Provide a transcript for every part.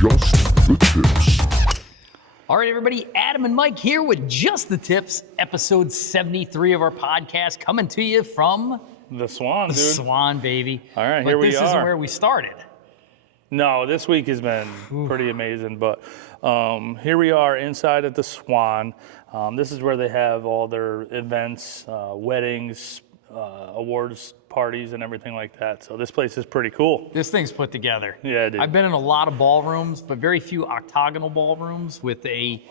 Just the Tips. All right, everybody, Adam and Mike here with Just the Tips, episode 73 of our podcast, coming to you from the Swan, the dude. Swan, baby. All right, but here we are. This isn't where we started. No, this week has been pretty amazing, but here we are inside at the Swan. This is where they have all their events, weddings, awards parties, and everything like that. So this place is pretty cool. This thing's put together. Yeah, dude. I've been in a lot of ballrooms, but very few octagonal ballrooms with a,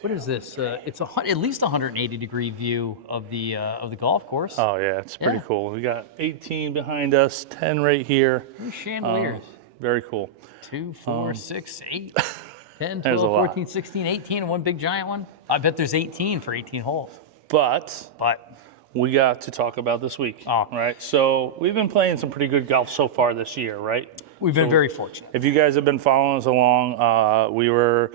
what is this? It's at least 180-degree view of the golf course. Oh, yeah, it's pretty cool. We got 18 behind us, 10 right here. Three chandeliers. Very cool. 2, 4, 6, 8, 10, There's 12, a lot. 14, 16, 18, and one big giant one. I bet there's 18 for 18 holes. But we got to talk about this week, right? So we've been playing some pretty good golf so far this year, right? We've been very fortunate. If you guys have been following us along, we were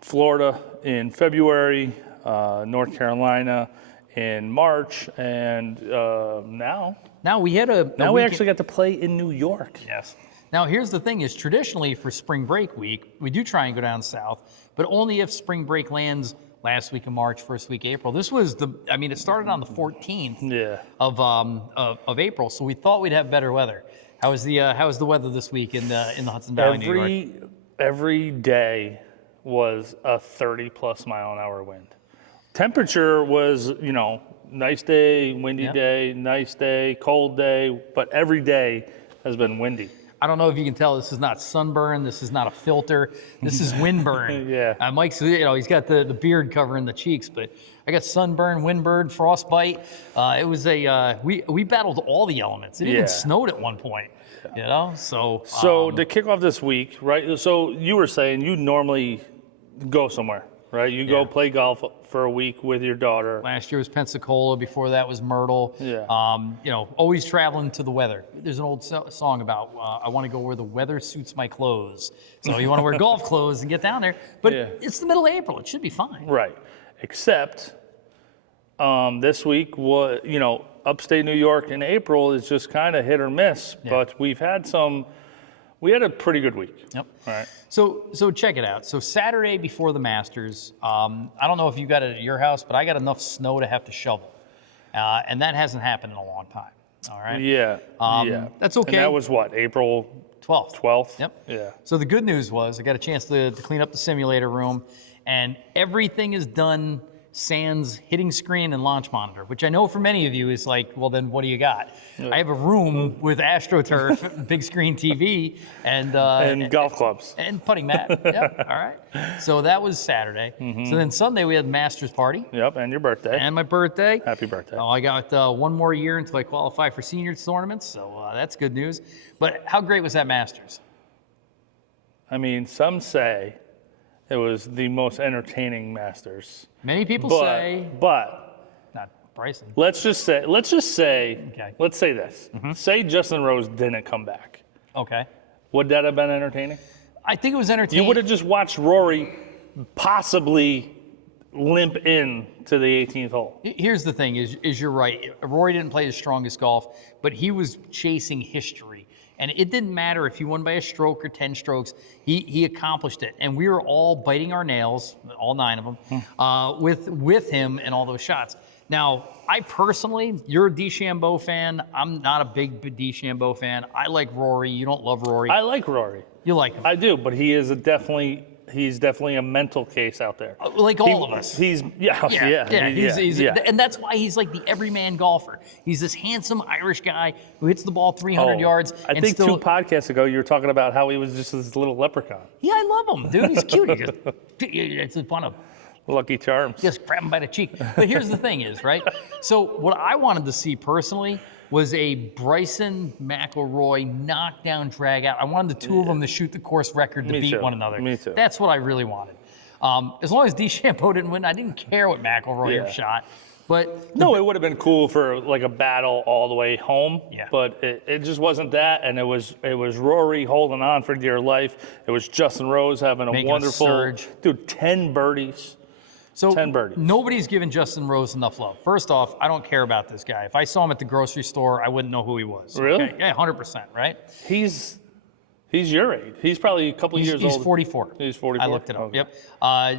Florida in February, North Carolina in March, and now we actually got to play in New York. Yes. Now here's the thing: is traditionally for spring break week, we do try and go down south, but only if spring break lands last week of March, first week of April. This was it started on the 14th of April, so we thought we'd have better weather. How was the weather this week in the Hudson Valley, New York? Every day was a 30+ mile an hour wind. Temperature was, nice day, windy day, nice day, cold day, but every day has been windy. I don't know if you can tell, this is not sunburn, this is not a filter, this is windburn. Yeah. Mike's, he's got the beard covering the cheeks, but I got sunburn, windburn, frostbite. It was we battled all the elements. It even snowed at one point, So to kick off this week, right? So you were saying you normally go somewhere, right? You go play golf for a week with your daughter. Last year was Pensacola. Before that was Myrtle. Yeah. Always traveling to the weather. There's an old song about I want to go where the weather suits my clothes. So you want to wear golf clothes and get down there. But it's the middle of April. It should be fine. Right. Except this week was, upstate New York in April is just kind of hit or miss. Yeah. But we had a pretty good week. Yep. All right. So check it out. So Saturday before the Masters, I don't know if you got it at your house, but I got enough snow to have to shovel. And that hasn't happened in a long time. All right. Yeah. That's okay. And that was what, April 12th. 12th? Yep. Yeah. So the good news was I got a chance to clean up the simulator room, and everything is done sans hitting screen and launch monitor, which I know for many of you is like, well, then what do you got? I have a room with AstroTurf, big screen TV, and golf clubs. And putting mat. Yep. All right. So that was Saturday. Mm-hmm. So then Sunday we had Masters party. Yep, and your birthday. And my birthday. Happy birthday. Oh, I got one more year until I qualify for seniors tournaments, so that's good news. But how great was that Masters? I mean, some say it was the most entertaining Masters. Many people say, but not Bryson. Let's just say, let's say this. Mm-hmm. Say Justin Rose didn't come back. Okay. Would that have been entertaining? I think it was entertaining. You would have just watched Rory possibly limp in to the 18th hole. Here's the thing: is you're right. Rory didn't play his strongest golf, but he was chasing history. And it didn't matter if he won by a stroke or 10 strokes. He accomplished it. And we were all biting our nails, all 9 of them, with him and all those shots. Now, I personally, you're a DeChambeau fan. I'm not a big DeChambeau fan. I like Rory. You don't love Rory. I like Rory. You like him. I do, but he's definitely a mental case out there. Like all of us. And that's why he's like the everyman golfer. He's this handsome Irish guy who hits the ball 300 yards. I think 2 podcasts ago you were talking about how he was just this little leprechaun. Yeah, I love him, dude. He's cute. It's fun of Lucky Charms. Just grab him by the cheek. But here's the thing is, right? So what I wanted to see personally was a Bryson McIlroy knockdown drag out. I wanted the 2 of them to shoot the course record to beat one another. Me too. That's what I really wanted. As long as DeChambeau didn't win, I didn't care what McIlroy shot. But no, it would have been cool for like a battle all the way home. Yeah. But it just wasn't that, and it was Rory holding on for dear life. It was Justin Rose having a wonderful surge. 10 birdies. So 10 birdies. Nobody's given Justin Rose enough love. First off, I don't care about this guy. If I saw him at the grocery store, I wouldn't know who he was. Really? Okay? Yeah, 100%, right? He's He's your age. He's probably a couple years old. He's 44. He's 44? I looked it up. Okay. Yep.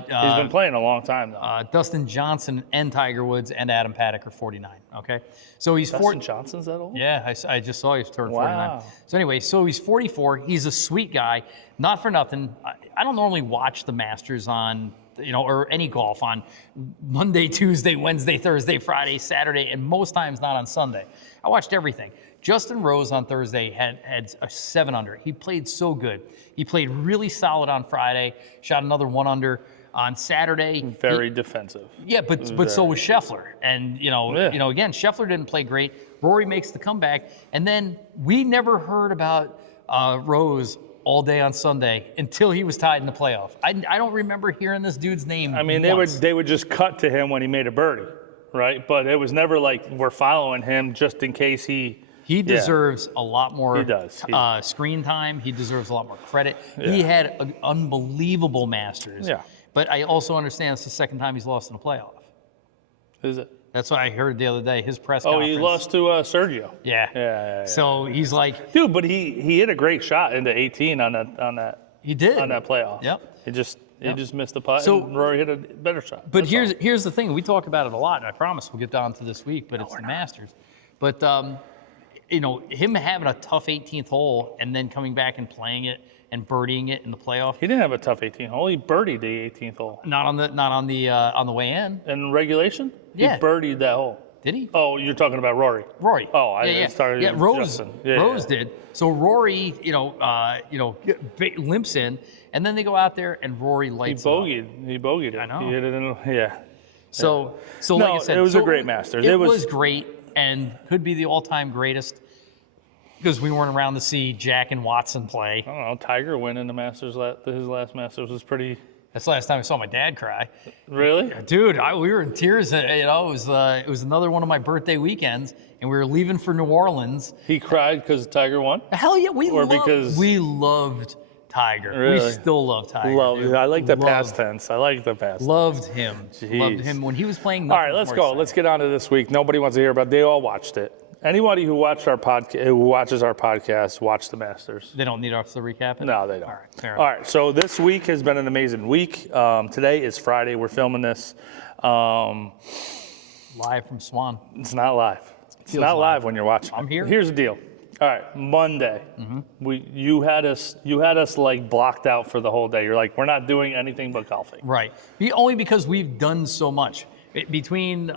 He's been playing a long time, though. Dustin Johnson and Tiger Woods and Adam Paddock are 49. Okay. So he's Dustin Johnson's that old? Yeah, I just saw he's turned Wow. 49. So anyway, so he's 44. He's a sweet guy. Not for nothing. I don't normally watch the Masters on, or any golf on Monday, Tuesday, Wednesday, Thursday, Friday, Saturday, and most times not on Sunday. I watched everything. Justin Rose on Thursday had a 7 under. He played so good. He played really solid on Friday, shot another 1 under. On Saturday, Very defensive. Yeah, but so was Scheffler. And again, Scheffler didn't play great. Rory makes the comeback, and then we never heard about Rose all day on Sunday until he was tied in the playoff. I don't remember hearing this dude's name. I mean, once. they would just cut to him when he made a birdie, right? But it was never like we're following him just in case he deserves a lot more screen time. He deserves a lot more credit. Yeah. He had an unbelievable Masters. Yeah. But I also understand it's the second time he's lost in a playoff. Is it? That's what I heard the other day. His press Oh, conference. he lost to Sergio. Yeah. Yeah. So he's like, dude, but he hit a great shot into 18 on that. He did on that playoff. Yep. He just missed the putt. So- And Rory hit a better shot. But That's here's the thing. We talk about it a lot, and I promise we'll get down to this week. But it's the Masters. But him having a tough 18th hole and then coming back and playing it and birdieing it in the playoff. He didn't have a tough 18 hole. He birdied the 18th hole. Not on the way in. In regulation? Yeah. He birdied that hole. Did he? Oh, you're talking about Rory. Rory. Oh, I started Yeah, with Rose. Justin. Rose did. So Rory, limps in, and then they go out there and Rory He lights bogeyed. He bogeyed it. I know. He hit it in. Yeah. So No, like I said, it was a great Masters. It was great and could be the all-time greatest because we weren't around to see Jack and Watson play. I don't know. Tiger winning the Masters. His last Masters was pretty. That's the last time I saw my dad cry. Really? Dude, we were in tears. It was another one of my birthday weekends, and we were leaving for New Orleans. He cried because Tiger won. Hell yeah, we because- loved Tiger. Really? We still love Tiger. dude. I like the Loved- past tense. I like the past. Loved him. Jeez. Loved him when he was playing. All right, let's go. Let's get on to this week. Nobody wants to hear about. They all watched it. Anybody who watches our podcast, watch the Masters. They don't need us to recap it. No, they don't. All right, fair All right. So this week has been an amazing week. Today is Friday. We're filming this. Live from Swan. It's not live. It's Feels not live. live when you're watching. I'm here. Here's the deal. All right, Monday. You had us like blocked out for the whole day. You're like, we're not doing anything but golfing. Right. Only because we've done so much between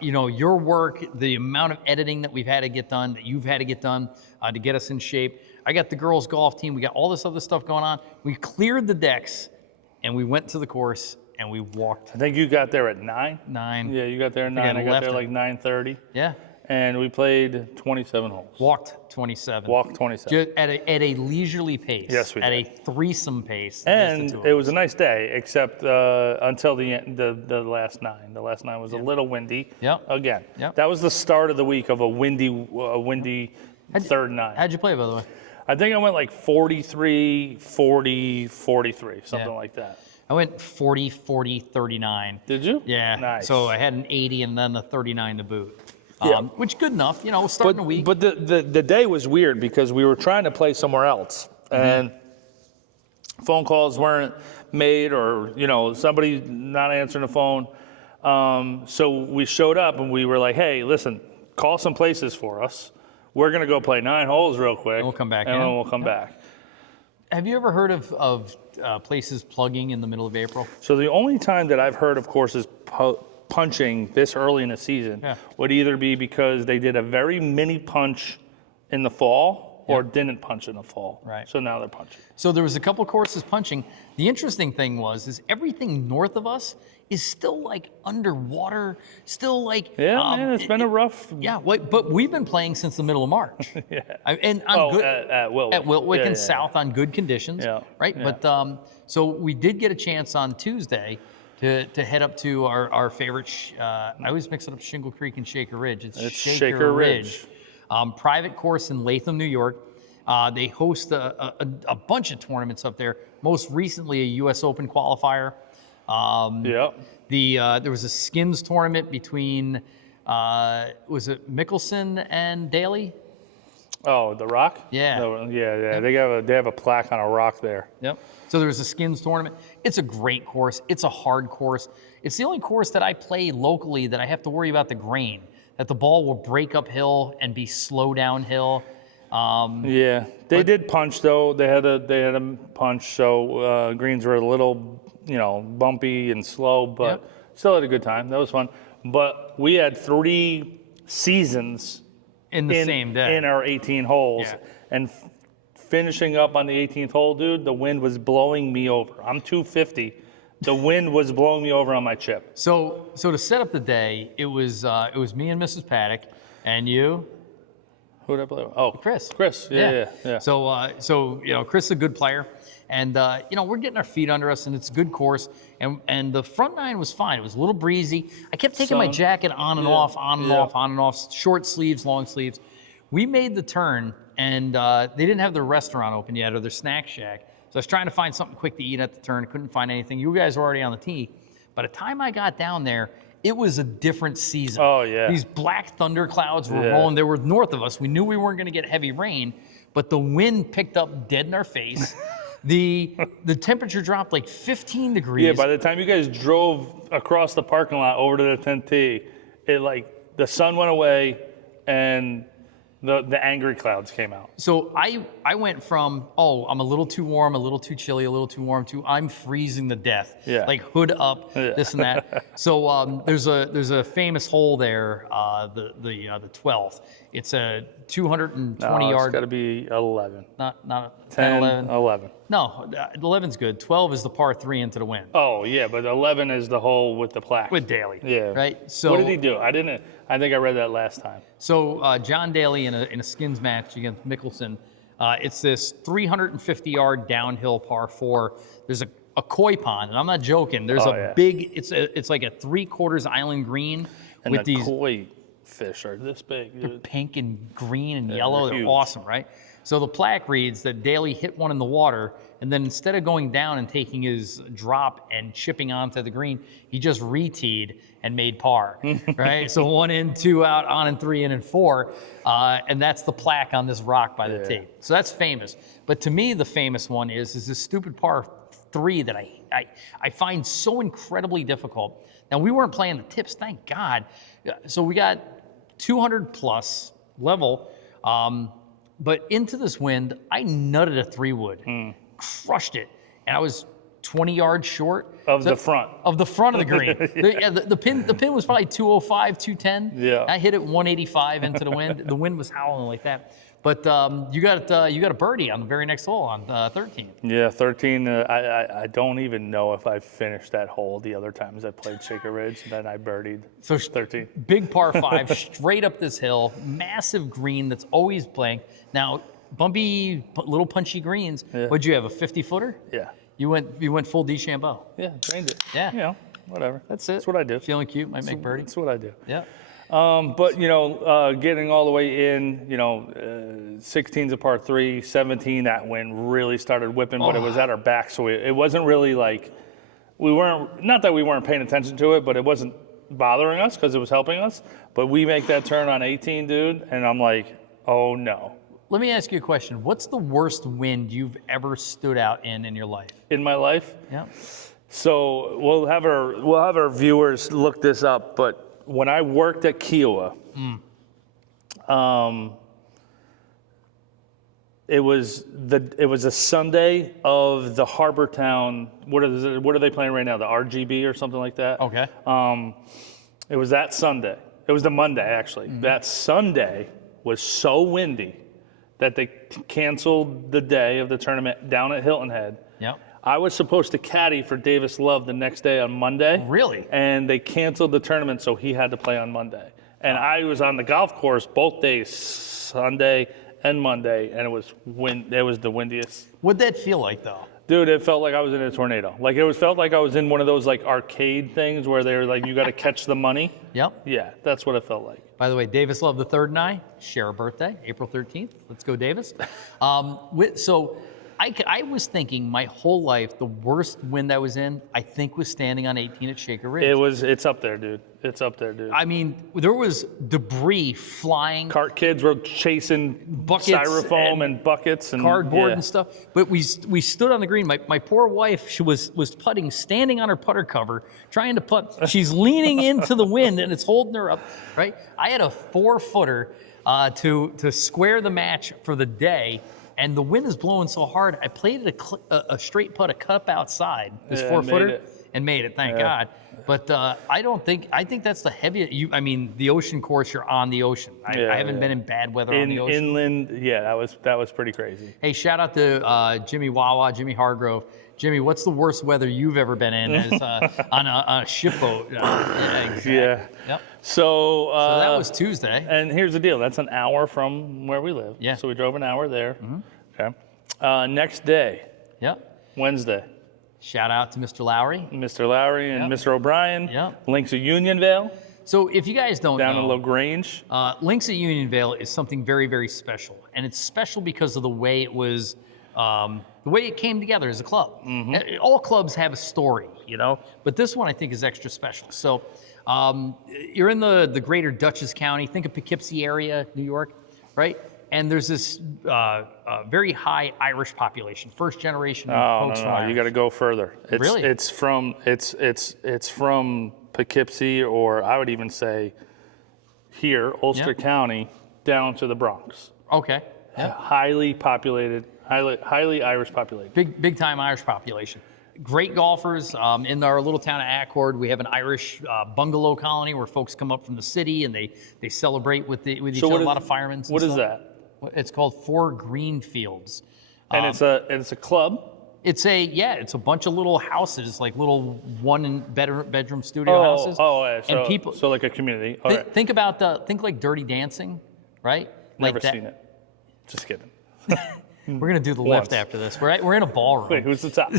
your work, the amount of editing that we've had to get done, that you've had to get done to get us in shape. I got the girls' golf team. We got all this other stuff going on. We cleared the decks, and we went to the course and we walked. I think you got there at 9. 9. Yeah, you got there at I think 9. I got left there at- like 9:30. Yeah. And we played 27 holes. Walked 27. Walked 27. Just at a leisurely pace. Yes, we At did. a threesome pace. And just the two it of was us. a nice day, except until the end, the last 9. The last 9 was a little windy. Yep. Again, Yep. that was the start of the week of a windy third 9. How'd you play, by the way? I think I went like 43, 40, 43, something Yeah. like that. I went 40, 40, 39. Did you? Yeah. Nice. So I had an 80 and then a 39 to boot. Yeah. Which good enough, starting a week. But the day was weird because we were trying to play somewhere else, and phone calls weren't made, or somebody not answering the phone. So we showed up and we were like, "Hey, listen, call some places for us. We're gonna go play 9 holes real quick, we'll come back and in." then we'll come back." Have you ever heard of places plugging in the middle of April? So the only time that I've heard, of course, is punching this early in the season would either be because they did a very mini punch in the fall or didn't punch in the fall. Right. So now they're punching. So there was a couple courses punching. The interesting thing is everything north of us is still like underwater, still like Yeah, man, it's been a rough. yeah. But we've been playing since the middle of March. Yeah. And on good, at Wilwick. at Wilwick Yeah, and yeah, south on good conditions. Yeah, Right. yeah. But so we did get a chance on Tuesday to head up to our favorite. I always mix it up Shingle Creek and Shaker Ridge. It's Shaker Ridge. Private course in Latham, New York. They host a bunch of tournaments up there. Most recently, a U.S. Open qualifier. Yeah. There was a skins tournament between was it Mickelson and Daly? Oh, the rock? Yeah. No, yeah. They have a plaque on a rock there. Yep. So there was a skins tournament. It's a great course. It's a hard course. It's the only course that I play locally that I have to worry about the grain, that the ball will break uphill and be slow downhill. Yeah, they did punch though. They had a punch, so greens were a little, bumpy and slow, but still had a good time. That was fun. But we had 3 seasons In the same day. in our 18 holes, Yeah. and finishing up on the 18th hole, dude, the wind was blowing me over. I'm 250. The wind was blowing me over on my chip. So to set up the day, it was me and Mrs. Paddock, and you. Who did I play with? Oh, Chris. Chris, yeah. So Chris is a good player, and we're getting our feet under us, and it's a good course, and the front 9 was fine. It was a little breezy. I kept taking my jacket on and off, on and off, short sleeves, long sleeves. We made the turn, and they didn't have their restaurant open yet or their snack shack, so I was trying to find something quick to eat at the turn. Couldn't find anything. You guys were already on the tee. By the time I got down there, it was a different season. Oh, yeah. These black thunder clouds were rolling. They were north of us. We knew we weren't going to get heavy rain, but the wind picked up dead in our face. The temperature dropped like 15 degrees. Yeah, by the time you guys drove across the parking lot over to the 10th tee, the sun went away and the angry clouds came out. So I went from, I'm a little too warm, a little too chilly, a little too warm, to I'm freezing to death. Yeah. Like hood up, this and that. So there's a famous hole there, the 12th. It's a 220 yard. It's got to be 11. Not 10, 11. 11. No, 11's good. 12 is the par 3 into the wind. Oh, yeah, but 11 is the hole with the plaque. With Daly. Yeah. Right? So what did he do? I think I read that last time. So John Daly in a skins match against Mickelson, it's this 350 yard downhill par 4. There's a koi pond, and I'm not joking. There's big, it's like a 3/4 island green And with the these koi fish are this big, dude. pink and green and yellow. They're huge. awesome, right? So the plaque reads that Daly hit one in the water, and then instead of going down and taking his drop and chipping onto the green, he just re-teed and made par, right? So 1 in, 2 out, on and 3 in and 4, and that's the plaque on this rock by the tee. So that's famous. But to me, the famous one is this stupid par 3 that I find so incredibly difficult. Now, we weren't playing the tips, thank God. So we got 200 plus level, but into this wind, I nutted a 3-wood, crushed it, and I was 20 yards short the front. of the front of the green. The pin was probably 205, 210. Yeah. I hit it 185 into the wind. The wind was howling like that. But you got a birdie on the very next hole on 13. Yeah, 13. I don't even know if I finished that hole the other times I played Shaker Ridge. And then I birdied. So 13. Big par 5, straight up this hill, massive green that's always blank. Now, bumpy, little punchy greens. Yeah. What'd you have, a 50-footer? Yeah. You went full DeChambeau. Yeah, drained it. Yeah. Whatever. That's it. That's what I do. Feeling cute, might make birdie. That's what I do. Yeah. But getting all the way in, 16's a par 3, 17 that wind really started whipping, but it was at our back, so it wasn't really like not that we weren't paying attention to it, but it wasn't bothering us because it was helping us. But we make that turn on 18, dude, and I'm like, oh no. Let me ask you a question. What's the worst wind you've ever stood out in your life? In my life? Yeah. So we'll have our viewers look this up, but when I worked at Kiowa, it was a Sunday of the Harbor Town. What are they playing right now? The RGB or something like that. Okay. It was that Sunday. It was the Monday actually. That Sunday was so windy that they canceled the day of the tournament down at Hilton Head. Yep. I was supposed to caddy for Davis Love the next day on Monday. Really? And they canceled the tournament, so he had to play on Monday. And I was on the golf course both days, Sunday and Monday, and it was the windiest. What'd that feel like, though? Dude, it felt like I was in a tornado. Like felt like I was in one of those like arcade things where they're like, you got to catch the money. Yep. Yeah, that's what it felt like. By the way, Davis Love the third and I share a birthday, April 13th. Let's go, Davis. So I was thinking my whole life the worst wind I was in, I think, was standing on 18 at Shaker Ridge. It's up there, dude. It's up there, dude. I mean, there was debris flying. Kids were chasing Buckets styrofoam and buckets and cardboard yeah. and stuff. But we stood on the green. My poor wife, she was putting, standing on her putter cover, trying to putt. She's leaning into the wind and it's holding her up, right? I had a 4-footer to square the match for the day. And the wind is blowing so hard, I played it a straight putt, a cut up outside, this 4-footer, and made it, thank God. But I think that's the heaviest, the ocean course, you're on the ocean. I haven't been in bad weather on the ocean. Inland, yeah, that was pretty crazy. Hey, shout out to Jimmy Jimmy Hargrove. Jimmy, what's the worst weather you've ever been in as, on a shipboat? Exactly. Yeah. Yep. So that was Tuesday. And here's the deal. That's an hour from where we live. Yeah. So we drove an hour there. Okay. Next day. Yep. Wednesday. Shout out to Mr. Lowry. Mr. Lowry and Mr. O'Brien. Yep. Links at Unionvale. So if you guys don't down know, in LaGrange. Links at Unionvale is something very, very special. And it's special because of the way it was, the way it came together as a club. All clubs have a story, but this one I think is extra special. So you're in the greater Dutchess County, think of Poughkeepsie area, New York, right? And there's this very high Irish population, first generation folks from Ireland. You got to go further. Really? It's from Poughkeepsie, or I would even say here, Ulster County, down to the Bronx. Okay. Highly populated, highly Irish populated. Big time Irish population. Great golfers. In our little town of Accord, we have an Irish bungalow colony where folks come up from the city and they celebrate with each other. A lot of firemen. What is that? It's called Four Green Fields. And it's a club. It's a bunch of little houses, like little bedroom studio houses. And people. So like a community. Think like Dirty Dancing, right? Never seen it. Just kidding. We're gonna do the lift after this. We're in a ballroom. Wait, who's the top?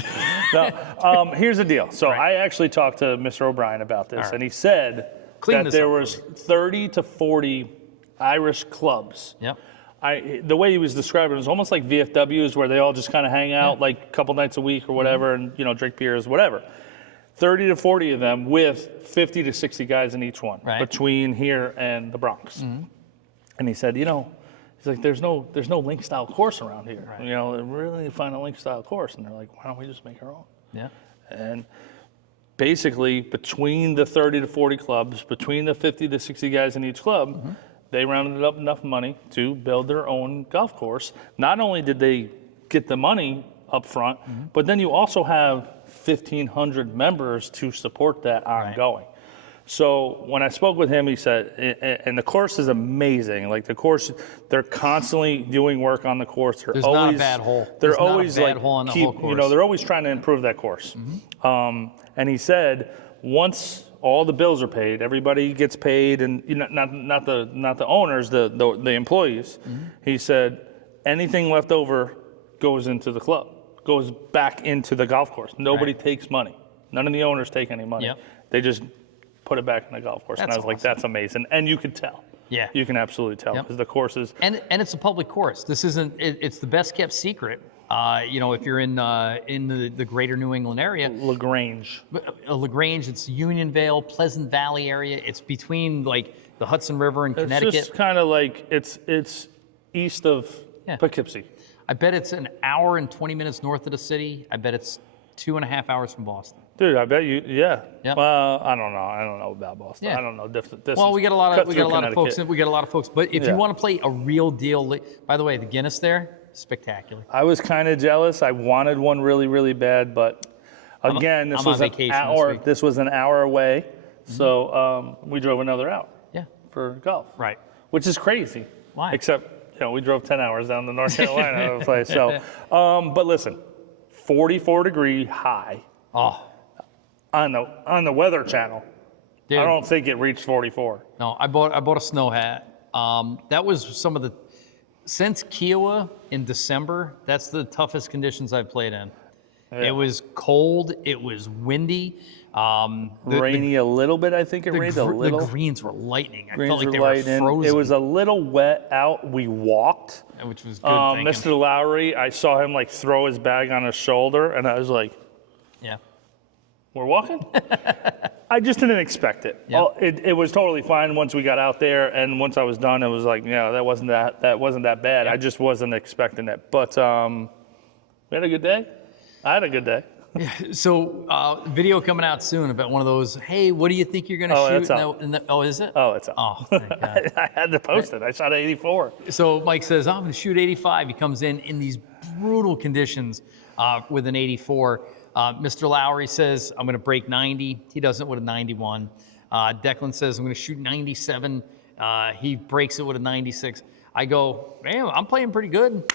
No, here's the deal. So I actually talked to Mr. O'Brien about this, and he said that there was 30 to 40 Irish clubs. Yep. The way he was describing it was almost like VFWs, where they all just kind of hang out like a couple nights a week or whatever, and drink beers, whatever. 30 to 40 of them with 50 to 60 guys in each one, between here and the Bronx. And he said, he's like, there's no link style course around here. Right. Really find a link style course, and they're like, why don't we just make our own? Yeah. And basically, between the 30 to 40 clubs, between the 50 to 60 guys in each club, they rounded up enough money to build their own golf course. Not only did they get the money up front, but then you also have 1,500 members to support that ongoing. So when I spoke with him, he said, and the course is amazing. Like the course, they're constantly doing work on the course. There's not a bad hole. They're always like, they're always trying to improve that course. And he said, once all the bills are paid, everybody gets paid, and not the owners, the employees. He said, anything left over goes into the club, goes back into the golf course. Nobody takes money. None of the owners take any money. They just put it back in the golf course. And I was like, that's amazing. And you could tell. Yeah. You can absolutely tell, because the course is. And it's a public course. This isn't, it's the best kept secret. If you're in the greater New England area. LaGrange. LaGrange, it's Unionvale, Pleasant Valley area. It's between like the Hudson River and Connecticut. It's just kind of like, it's east of Poughkeepsie. I bet it's an hour and 20 minutes north of the city. I bet it's 2.5 hours from Boston. Dude, I bet you, Well, I don't know. I don't know about Boston. I don't know. Well, we got a lot of folks. We got a lot of folks. But if you want to play a real deal, by the way, the Guinness there, spectacular. I was kind of jealous. I wanted one really, really bad, but again, this was an hour. This was an hour away, so we drove another hour. Yeah. For golf. Right. Which is crazy. Why? Except we drove 10 hours down to North Carolina to play. So, but listen, 44-degree high. Oh. On the Weather Channel. Dude. I don't think it reached 44. No, I bought a snow hat. That was some of the, since Kiowa in December, that's the toughest conditions I've played in. It was cold. It was windy. Rainy a little bit, I think it rained a little. The greens were lightning. I Greens felt like were they lightning. were frozen. It was a little wet out. We walked. Which was good thinking. Mr. Lowry, I saw him like throw his bag on his shoulder, and I was like, yeah. We're walking? I just didn't expect it. Yep. It was totally fine once we got out there, and once I was done, it was like, yeah, that wasn't that bad. Yep. I just wasn't expecting it. But we had a good day. I had a good day. Yeah, so video coming out soon about one of those, hey, what do you think you're going to shoot? That's up. Oh, is it? Oh, it's up. Oh, thank God. I had to post it. I shot 84. So Mike says, I'm going to shoot 85. He comes in these brutal conditions with an 84. Mr. Lowry says, I'm going to break 90. He does it with a 91. Declan says, I'm going to shoot 97. He breaks it with a 96. I go, man, I'm playing pretty good.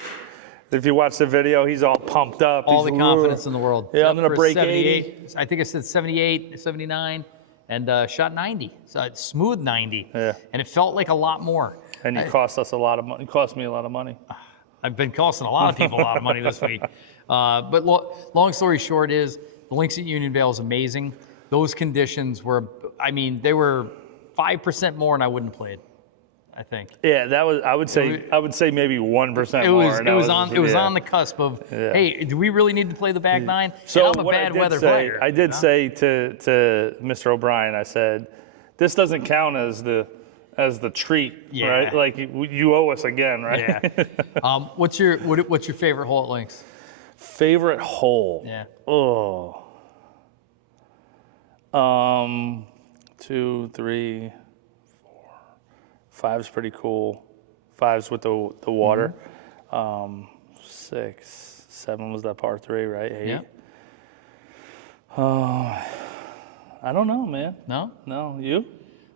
If you watch the video, he's all pumped up. All the confidence in the world. Yeah, I'm going to break 80. I think I said 78, 79, and shot 90. So it's smooth 90. Yeah. And it felt like a lot more. And you cost us a lot of money. It cost me a lot of money. I've been costing a lot of people a lot of money this week. But long story short is, the links at Union Vale is amazing. Those conditions were, I mean, they were 5% more and I wouldn't have played, I think. Yeah, that was. I would say maybe 1% more. It was on the cusp of, hey, do we really need to play the back nine? So and I'm a bad weather player. I did say to Mr. O'Brien, I said, this doesn't count as the treat, right? Like you owe us again, right? Yeah. What's your favorite hole at links? Favorite hole? Yeah. Oh. 2, 3, 4. 5's pretty cool. 5's with the water. 6, 7 was that par 3, right? 8. Yeah. I don't know, man. No? No, you?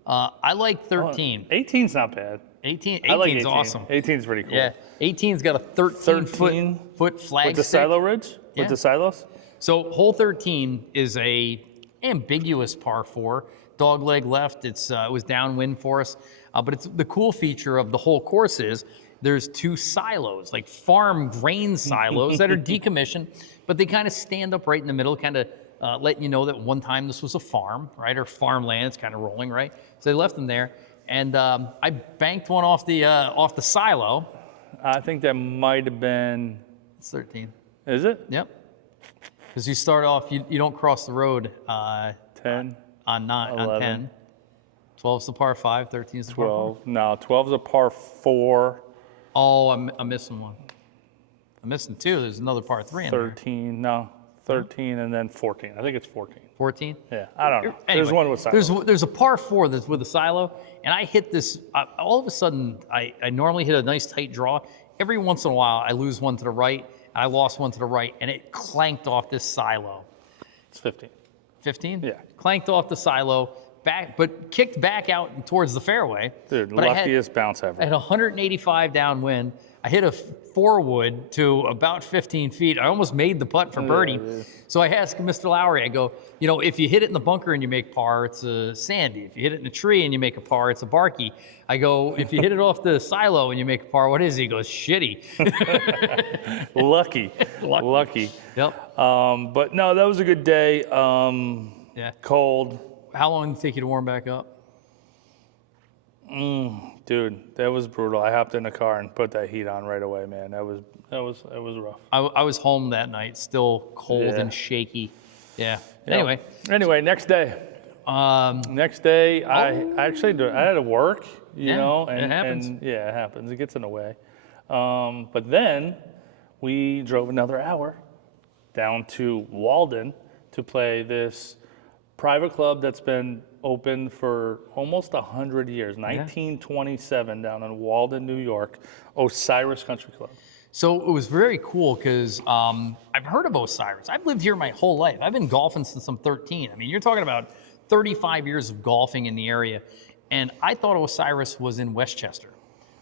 I like 13. 18's not bad. 18's I like 18. awesome. 18's pretty cool. Yeah. 18's got a 13 foot flag with the stick. silo ridge? Yeah. With the silos? So hole 13 is a ambiguous par 4. Dog leg left. It was downwind for us. But it's the cool feature of the whole course is there's 2 silos, like farm grain silos that are decommissioned, but they kind of stand up right in the middle, kind of letting you know that one time this was a farm, right? Or farmland. It's kind of rolling, right? So they left them there. And I banked one off the silo. I think that might have been. It's 13. Is it? Yep. Because you start off, you don't cross the road 10 on 10. 12's the par 5, 13's the par 4. 12. No, 12's a par 4. Oh, I'm missing one. I'm missing 2. There's another par 3 in 13. No, 13 and then 14. I think it's 14. 14? Yeah, I don't know. Anyway, there's one with silo. There's a par 4 that's with a silo, and I hit this. All of a sudden, I normally hit a nice tight draw. Every once in a while, I lose one to the right. I lost one to the right, and it clanked off this silo. It's 15. 15? Yeah. Clanked off the silo, but kicked back out towards the fairway. Dude, but luckiest bounce ever. I had 185 downwind. I hit a 4-wood to about 15 feet. I almost made the putt for birdie. So I asked Mr. Lowry, I go, if you hit it in the bunker and you make par, it's a sandy. If you hit it in a tree and you make a par, it's a barky. I go, if you hit it off the silo and you make a par, what is it? He goes, shitty. Lucky. Yep. But no, that was a good day. Yeah. Cold. How long did it take you to warm back up? Dude, that was brutal. I hopped in the car and put that heat on right away, man. That was rough. I was home that night, still cold and shaky. Yeah. Anyway, next day. Next day, I had to work, you know, and it happens. And yeah, it happens. It gets in the way. But then we drove another hour down to Walden to play this private club that's been open for almost 100 years, 1927, down in Walden, New York, Osiris Country Club. So it was very cool because I've heard of Osiris. I've lived here my whole life. I've been golfing since I'm 13. I mean, you're talking about 35 years of golfing in the area. And I thought Osiris was in Westchester.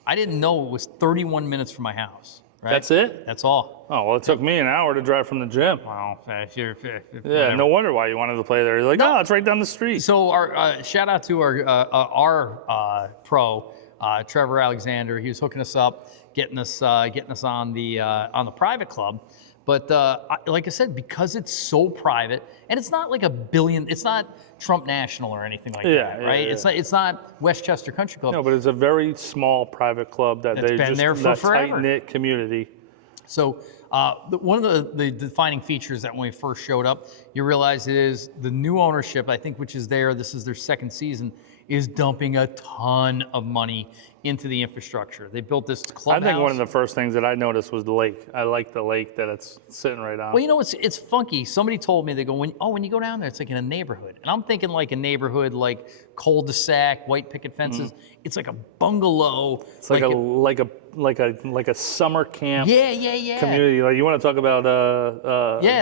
I didn't know it was 31 minutes from my house. Right? That's it? That's all. Oh, well, it took me an hour to drive from the gym. Wow. Yeah, no wonder why you wanted to play there. You're like, no, it's right down the street. So our shout out to our pro, Trevor Alexander. He was hooking us up, getting us on the private club. But like I said, because it's so private, and it's not like it's not Trump National or anything like that, right? Yeah. It's not Westchester Country Club. No, but it's a very small private club that That's they been just there for forever. tight-knit community. So one of the defining features that when we first showed up, you realize is the new ownership, I think, which is there, this is their second season, is dumping a ton of money into the infrastructure. They built this clubhouse. I think one of the first things that I noticed was the lake. I like the lake that it's sitting right on. Well, you know, it's funky. Somebody told me, they go, when you go down there, it's like in a neighborhood. And I'm thinking like a neighborhood, like cul-de-sac, white picket fences. It's like a bungalow. It's like a summer camp Yeah. community. Like you want to talk about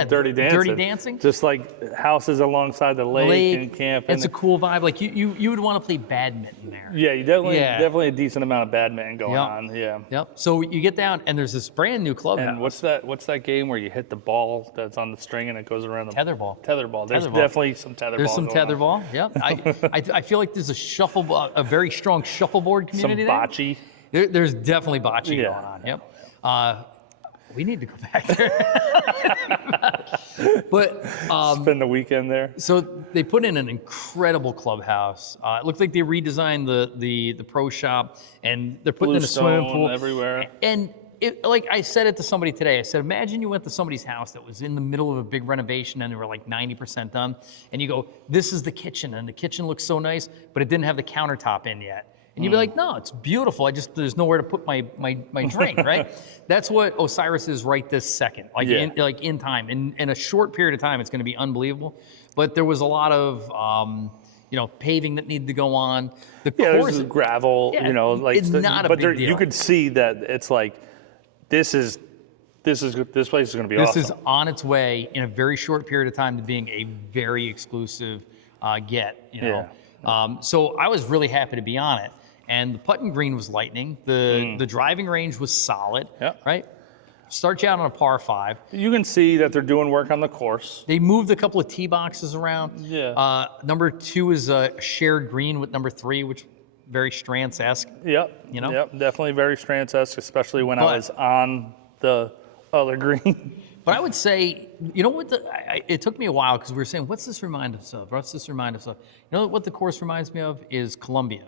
Dirty Dancing. Dirty Dancing. Just like houses alongside the lake and camp. It's a cool vibe. Like you would want to play badminton there. Yeah, you definitely a decent amount of badminton going on. Yeah. Yep. So you get down and there's this brand new clubhouse. And what's that game where you hit the ball that's on the string and it goes around the tetherball? Tetherball. There's definitely some tetherball. There's some tetherball. Yep. I feel like there's a very strong shuffleboard community some bocce. There's definitely bocce going on. Yep. We need to go back there. But spend the weekend there. So they put in an incredible clubhouse. It looked like they redesigned the pro shop, and they're putting in a swimming pool everywhere. And like I said it to somebody today, I said, imagine you went to somebody's house that was in the middle of a big renovation and they were like 90% done, and you go, this is the kitchen, and the kitchen looks so nice, but it didn't have the countertop in yet. And you'd be like, no, it's beautiful. There's nowhere to put my drink, right? That's what Osiris is right this second, in time. In a short period of time, it's going to be unbelievable. But there was a lot of, paving that needed to go on. The course, there's gravel, it's not a big deal. You could see that it's like, this place is going to be awesome. This is on its way in a very short period of time to being a very exclusive get, So I was really happy to be on it. And the putting green was lightning. The driving range was solid, right? Start you out on a par 5. You can see that they're doing work on the course. They moved a couple of tee boxes around. Yeah. Number 2 is a shared green with number 3, which very Strantz-esque. Yep. Yep. Definitely very Strantz-esque, especially when I was on the other green. But I would say, you know what? It took me a while because we were saying, what's this remind us of? What's this remind us of? You know what the course reminds me of is Columbia,